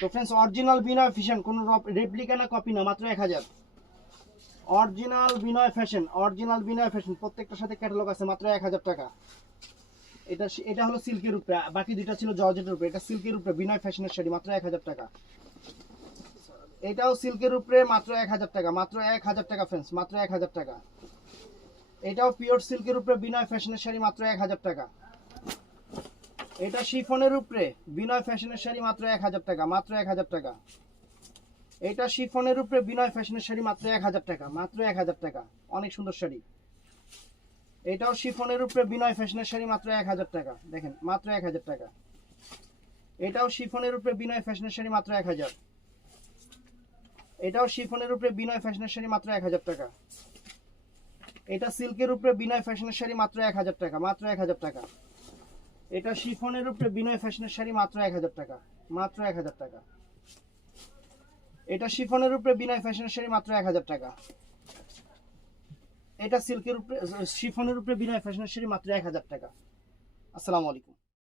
তো friends original বিনয় fashion কোনো replica না কপি না, মাত্র 1000। অরিজিনাল বিনয় ফ্যাশন প্রত্যেকটার সাথে ক্যাটালগ আছে, মাত্র 1000 টাকা। এটা হলো সিল্কের উপরে, বাকি দুইটা ছিল জর্জেটের উপরে। এটা সিল্কের উপরে বিনয় ফ্যাশনের শাড়ি, মাত্র 1000 টাকা। এটাও সিল্কের উপরে, মাত্র 1000 টাকা, মাত্র 1000 টাকা फ्रेंड्स, মাত্র 1000 টাকা। এটাও পিওর সিল্কের উপরে বিনয় ফ্যাশনের শাড়ি, মাত্র 1000 টাকা। এটা শিফনের উপরে বিনয় ফ্যাশনের শাড়ি, মাত্র 1000 টাকা, মাত্র 1000 টাকা। এটা শিফনের উপরে বিনয় ফ্যাশনের শাড়ি, মাত্র 1000 টাকা, মাত্র 1000 টাকা। অনেক সুন্দর শাড়ি। এটাও শিফনের উপরে বিনয় ফ্যাশনের শাড়ি, মাত্র 1000 টাকা। দেখেন মাত্র 1000 টাকা। এটাও শিফনের উপরে বিনয় ফ্যাশনের শাড়ি, মাত্র 1000। এটাও শিফনের উপরে বিনয় ফ্যাশনের শাড়ি, মাত্র 1000 টাকা। এটা সিল্কের উপরে বিনয় ফ্যাশনের শাড়ি, মাত্র 1000 টাকা, মাত্র 1000 টাকা। এটা শিফনের উপরে বিনয় ফ্যাশনের শাড়ি, মাত্র 1000 টাকা, মাত্র 1000 টাকা। এটা শিফনের উপরে বিনয় ফ্যাশনের শাড়ি, মাত্র 1000 টাকা। এটা সিল্কের উপরে শিফনের উপরে বিনয় ফ্যাশনের শাড়ি, মাত্র 1000 টাকা। আসসালামু আলাইকুম।